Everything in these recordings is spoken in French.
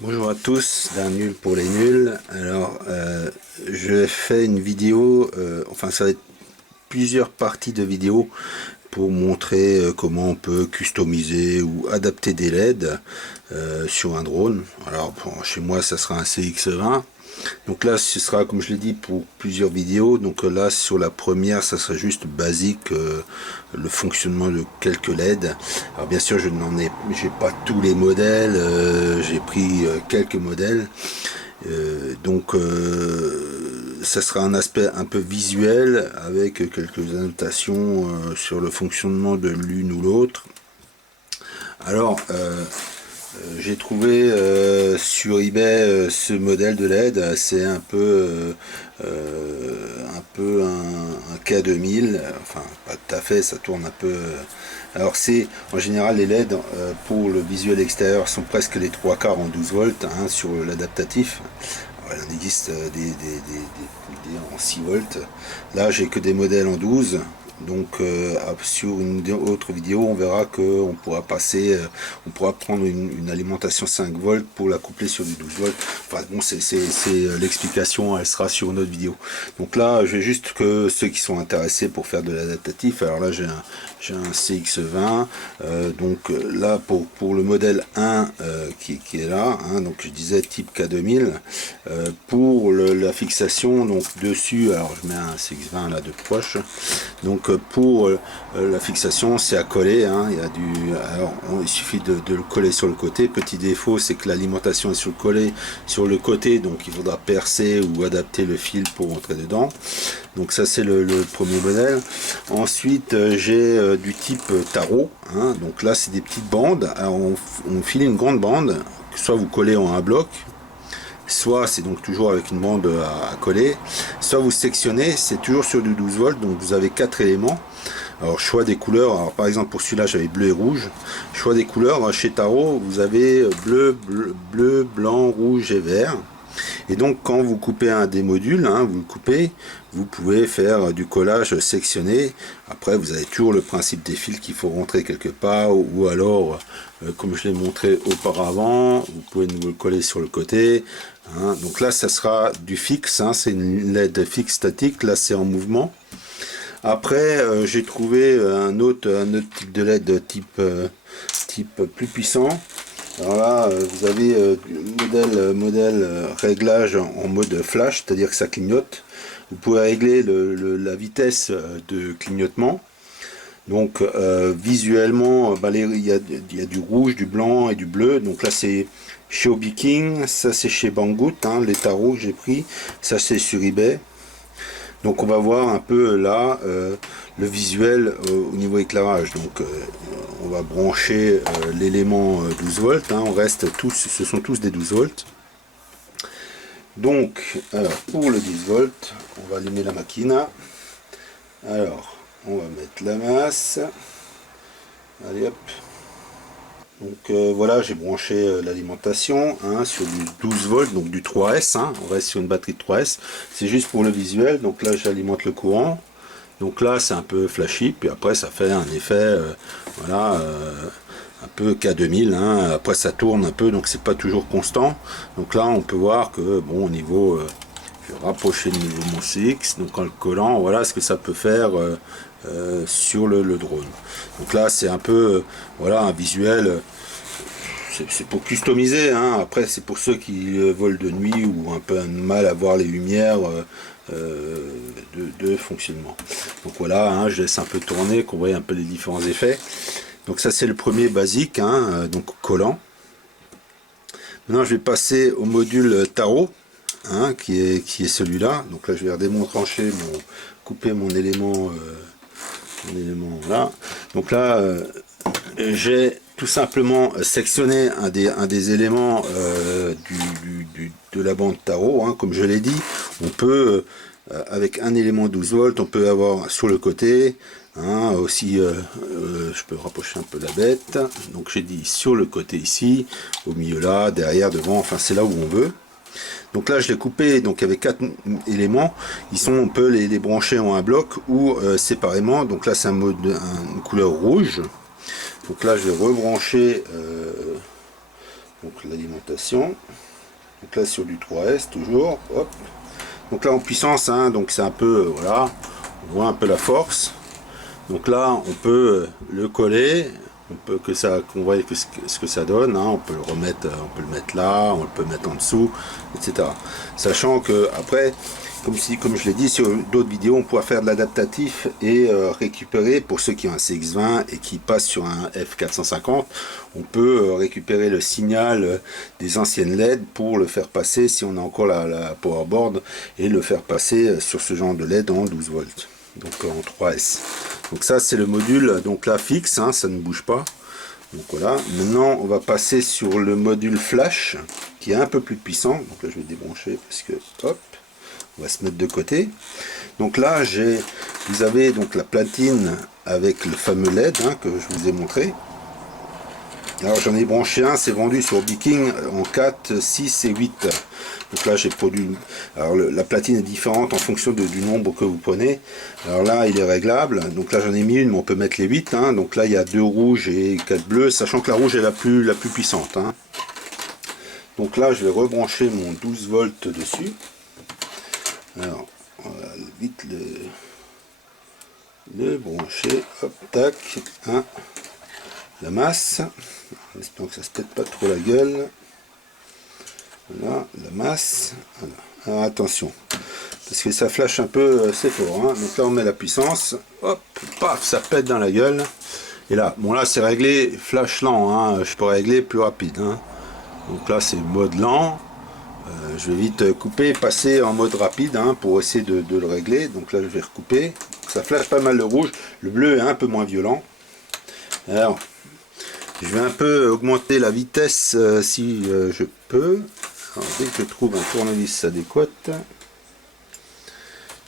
Bonjour à tous, d'un nul pour les nuls. Alors, je fais une vidéo, enfin ça va être plusieurs parties de vidéo pour montrer comment on peut customiser ou adapter des LED sur un drone. Alors bon, chez moi ça sera un CX-20. Donc là ce sera, comme je l'ai dit, pour plusieurs vidéos. Donc là sur la première ça sera juste basique, le fonctionnement de quelques LED. Alors bien sûr j'ai pas tous les modèles, j'ai pris quelques modèles. Ça sera un aspect un peu visuel avec quelques annotations sur le fonctionnement de l'une ou l'autre. Alors, j'ai trouvé sur eBay ce modèle de LED. C'est un peu un K2000. Enfin, pas tout à fait, ça tourne un peu. Alors, c'est en général les LED pour le visuel extérieur sont presque les trois quarts en 12 volts hein, sur l'adaptatif. Il en existe en 6 volts. Là, j'ai que des modèles en 12. Donc sur une autre vidéo, on verra qu'on pourra on pourra prendre une alimentation 5 volts pour la coupler sur du 12 volts. Enfin bon, c'est l'explication, elle sera sur une autre vidéo. Donc là, je vais juste que ceux qui sont intéressés pour faire de l'adaptatif. Alors là, j'ai un CX-20. Donc là, pour le modèle 1 qui est là, hein, donc je disais type K2000. Pour la fixation, donc dessus, alors je mets un CX-20 là de proche. Donc pour la fixation, c'est à coller. Hein, il suffit de le coller sur le côté. Petit défaut, c'est que l'alimentation est sur le côté, donc il faudra percer ou adapter le fil pour rentrer dedans. Donc ça c'est le premier modèle. Ensuite j'ai du type tarot. Hein, donc là c'est des petites bandes. Alors, on file une grande bande, soit vous collez en un bloc, soit c'est donc toujours avec une bande à coller, soit vous sectionnez, c'est toujours sur du 12 volts, donc vous avez 4 éléments. Alors choix des couleurs, alors par exemple pour celui-là j'avais bleu et rouge. Choix des couleurs, chez Tarot vous avez bleu, blanc, rouge et vert. Et donc quand vous coupez un des modules, hein, vous le coupez, vous pouvez faire du collage sectionné. Après vous avez toujours le principe des fils qu'il faut rentrer quelque part, ou alors comme je l'ai montré auparavant, vous pouvez nous le coller sur le côté. Hein. Donc là ça sera du fixe, hein, c'est une LED fixe statique, là c'est en mouvement. Après j'ai trouvé un autre type de LED type plus puissant. Alors là, vous avez modèle réglage en mode flash, c'est-à-dire que ça clignote. Vous pouvez régler la vitesse de clignotement. Donc visuellement, il y a du rouge, du blanc et du bleu. Donc là c'est chez Hobby King, ça c'est chez Banggood, hein, les tarots que j'ai pris. Ça c'est sur eBay. Donc on va voir un peu là le visuel au niveau éclairage. Donc on va brancher l'élément 12 volts. Hein, on reste tous, ce sont tous des 12 volts. Donc alors, pour le 10 volts, on va allumer la machine. Alors on va mettre la masse. Allez hop. Donc voilà, j'ai branché l'alimentation hein, sur du 12 volts, donc du 3S, hein, on reste sur une batterie de 3S, c'est juste pour le visuel. Donc là j'alimente le courant, donc là c'est un peu flashy, puis après ça fait un effet voilà, un peu K2000, hein. Après ça tourne un peu, donc c'est pas toujours constant. Donc là on peut voir que bon, au niveau je vais rapprocher le niveau de mon CX, donc en le collant, voilà ce que ça peut faire sur le drone. Donc là c'est un peu voilà un visuel, c'est pour customiser, hein. Après c'est pour ceux qui volent de nuit ou un peu mal à voir les lumières de fonctionnement. Donc voilà, hein, je laisse un peu tourner, qu'on voit un peu les différents effets. Donc ça c'est le premier basique, hein, donc collant. Maintenant je vais passer au module tarot. Hein, qui est celui-là. Donc là je vais redémontrer couper mon élément là. Donc là j'ai tout simplement sectionné un des éléments de la bande tarot, hein. Comme je l'ai dit, on peut avec un élément 12 volts, on peut avoir sur le côté, hein, aussi je peux rapprocher un peu la bête. Donc j'ai dit sur le côté ici, au milieu là, derrière, devant, enfin c'est là où on veut. Donc là je l'ai coupé, donc avec 4 éléments, on peut les brancher en un bloc ou séparément. Donc là c'est une couleur rouge. Donc là je vais rebrancher Donc l'alimentation. Donc là sur du 3S toujours. Hop. Donc là en puissance, hein, donc c'est un peu, voilà, on voit un peu la force. Donc là on peut le coller, on peut qu'on voit ce que ça donne, hein. On peut le remettre, on peut le mettre là, on peut le mettre en dessous, etc. Sachant que après, comme je l'ai dit sur d'autres vidéos, on pourra faire de l'adaptatif et récupérer, pour ceux qui ont un CX20 et qui passent sur un F450, on peut récupérer le signal des anciennes LED pour le faire passer, si on a encore la powerboard, et le faire passer sur ce genre de LED en 12 volts, donc en 3S. Donc ça c'est le module, donc là fixe, hein, ça ne bouge pas. Donc voilà, maintenant on va passer sur le module flash qui est un peu plus puissant. Donc là je vais débrancher parce que hop, on va se mettre de côté. Donc là vous avez donc la platine avec le fameux LED, hein, que je vous ai montré. Alors j'en ai branché un, c'est vendu sur Viking en 4, 6 et 8. Donc là j'ai produit, alors la platine est différente en fonction du nombre que vous prenez. Alors là il est réglable, donc là j'en ai mis une, mais on peut mettre les 8, hein. Donc là il y a 2 rouges et 4 bleus, sachant que la rouge est la plus puissante, hein. Donc là je vais rebrancher mon 12 volts dessus. Alors on va vite le brancher, hop, tac, hein. La masse, en espérant que ça se pète pas trop la gueule. Voilà, la masse. Voilà. Alors attention, parce que ça flash un peu, c'est fort, hein. Donc là on met la puissance, hop, paf, ça pète dans la gueule. Et là, bon là c'est réglé flash lent, hein. Je peux régler plus rapide, hein. Donc là c'est mode lent. Je vais vite couper, passer en mode rapide, hein, pour essayer de le régler. Donc là je vais recouper. Ça flash pas mal le rouge, le bleu est un peu moins violent. Alors je vais un peu augmenter la vitesse si je peux. Alors, dès que je trouve un tournevis adéquat.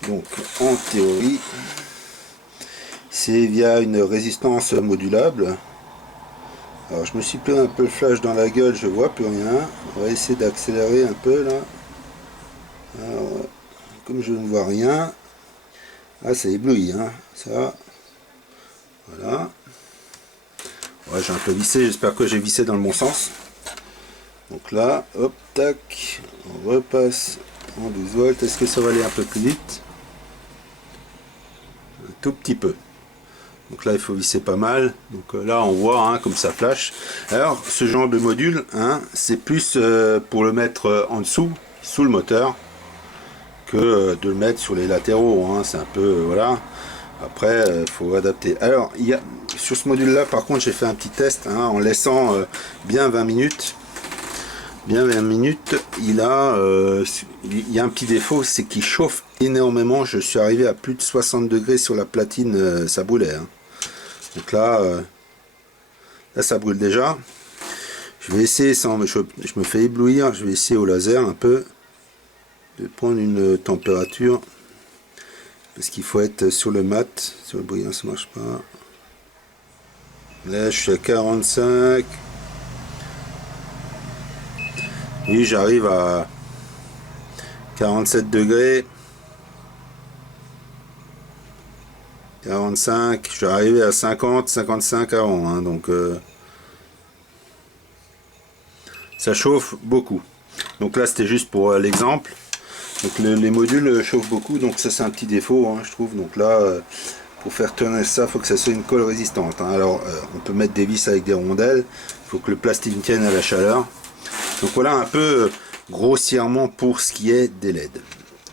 Donc en théorie, c'est via une résistance modulable. Alors je me suis pris un peu le flash dans la gueule, je vois plus rien. On va essayer d'accélérer un peu là. Alors, comme je ne vois rien, ah ça éblouit, hein, ça. Voilà. Ouais, j'ai un peu vissé, j'espère que j'ai vissé dans le bon sens. Donc là, hop, tac, on repasse en 12 volts. Est-ce que ça va aller un peu plus vite? Un tout petit peu. Donc là, il faut visser pas mal. Donc là, on voit, hein, comme ça flash. Alors, ce genre de module, hein, c'est plus pour le mettre en dessous, sous le moteur, que de le mettre sur les latéraux, hein. C'est un peu, voilà. Après, il faut adapter. Alors, sur ce module-là, par contre, j'ai fait un petit test, hein, en laissant bien 20 minutes. Bien 20 minutes, il y a un petit défaut, c'est qu'il chauffe énormément. Je suis arrivé à plus de 60 degrés sur la platine, ça brûlait, hein. Donc là, ça brûle déjà. Je vais essayer, je me fais éblouir, je vais essayer au laser un peu de prendre une température. Parce qu'il faut être sur le mat, sur le brillant ça marche pas. Là je suis à 45. Oui, j'arrive à 47 degrés. 45, je suis arrivé à 50, 55 avant, hein, donc ça chauffe beaucoup. Donc là c'était juste pour l'exemple. Donc les modules chauffent beaucoup, donc ça c'est un petit défaut, hein, je trouve. Donc là, pour faire tourner ça, il faut que ça soit une colle résistante, hein. Alors on peut mettre des vis avec des rondelles, il faut que le plastique tienne à la chaleur. Donc voilà un peu grossièrement pour ce qui est des LED.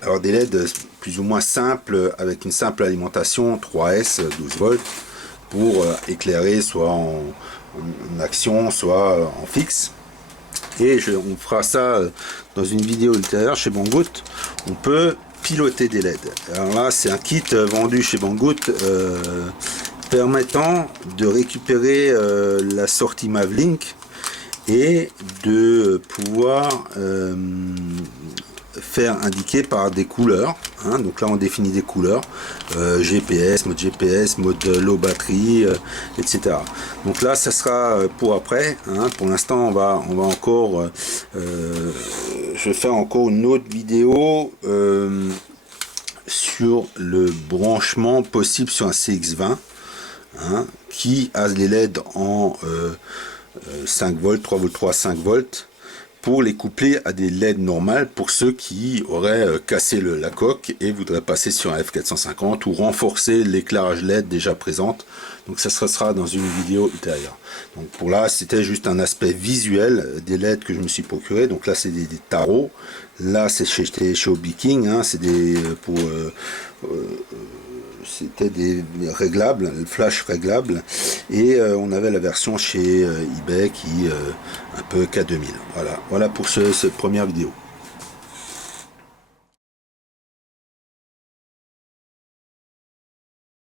Alors des LED plus ou moins simples, avec une simple alimentation 3S 12 volts pour éclairer soit en action, soit en fixe. Et on fera ça dans une vidéo ultérieure chez Banggood. On peut piloter des LED. Alors là, c'est un kit vendu chez Banggood permettant de récupérer la sortie Mavlink et de pouvoir faire indiquer par des couleurs, hein. Donc là on définit des couleurs, GPS, mode low batterie, etc. Donc là ça sera pour après, hein. Pour l'instant on va encore je vais faire encore une autre vidéo sur le branchement possible sur un CX20, hein, qui a les LED en 5 volts, 3 volts 3, 5 volts, pour les coupler à des LED normales pour ceux qui auraient cassé la coque et voudraient passer sur un F450 ou renforcer l'éclairage LED déjà présente. Donc ça sera dans une vidéo ultérieure. Donc pour là, c'était juste un aspect visuel des LED que je me suis procuré. Donc là, c'est des tarots. Là, c'est chez Hobby King, hein, c'est des c'était des réglables, flash réglables, et on avait la version chez eBay qui un peu K2000. Voilà pour cette première vidéo.